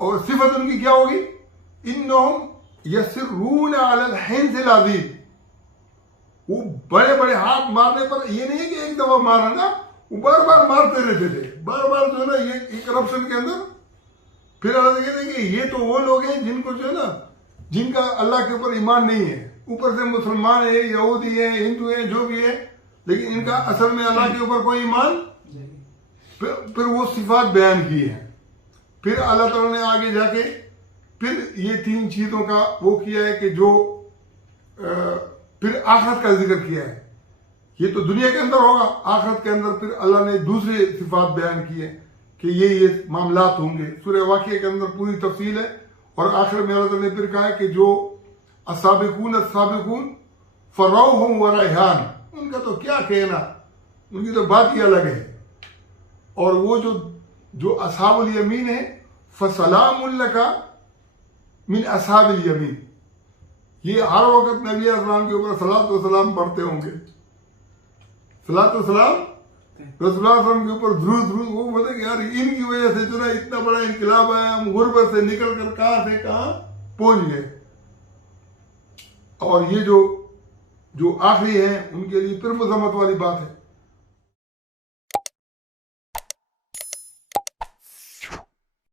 और सिफत उनकी क्या होगी, इन्नहुम यसिर्रून अलल हिंसिल अज़ीम, वो बड़े बड़े हाथ मारने पर ये नहीं है कि एक दफा मारा ना, वो बार बार मारते रहते थे, बार बार जो है ना ये करप्शन के अंदर। फिर अल्लाह कहते हैं कि ये तो वो लोग हैं जिनको जो है ना, जिनका अल्लाह के ऊपर ईमान नहीं है, ऊपर से मुसलमान है, यहूदी है, हिंदू है, जो भी है, लेकिन इनका असल में अल्लाह के ऊपर कोई ईमान। फिर वो सिफात बयान की है। फिर अल्लाह ताला ने आगे जाके फिर ये 3 चीजों का वो किया है कि जो फिर आखिरत का जिक्र किया है। ये तो दुनिया के अंदर होगा, आखिरत के अंदर फिर अल्लाह ने दूसरे सिफात बयान की है कि ये मामलात होंगे। सूरह वाक़िया के अंदर पूरी तफसील है। और आखिर में अल्लाह ताला ने फिर कहा है कि जो अस्साबिकून फरौहुम व रैहान, उनका तो क्या कहना, उनकी तो बात ही अलग है। और वो जो असहाबुल यमीन है, फसलामुन लका मिन असहाबिल यमीन, ये हर वक्त नबी अस्सलाम के ऊपर सलात व सलाम पढ़ते होंगे। सलात व सलाम रसूलुल्लाह के ऊपर दुरूद। वो बोलते कि यार इनकी वजह से जो ना इतना बड़ा इनकलाब आया, हम गुर्बत से निकल कर कहां से कहां पहुंच गए। और ये जो आखिरी है उनके लिए फिर मजम्मत वाली बात है।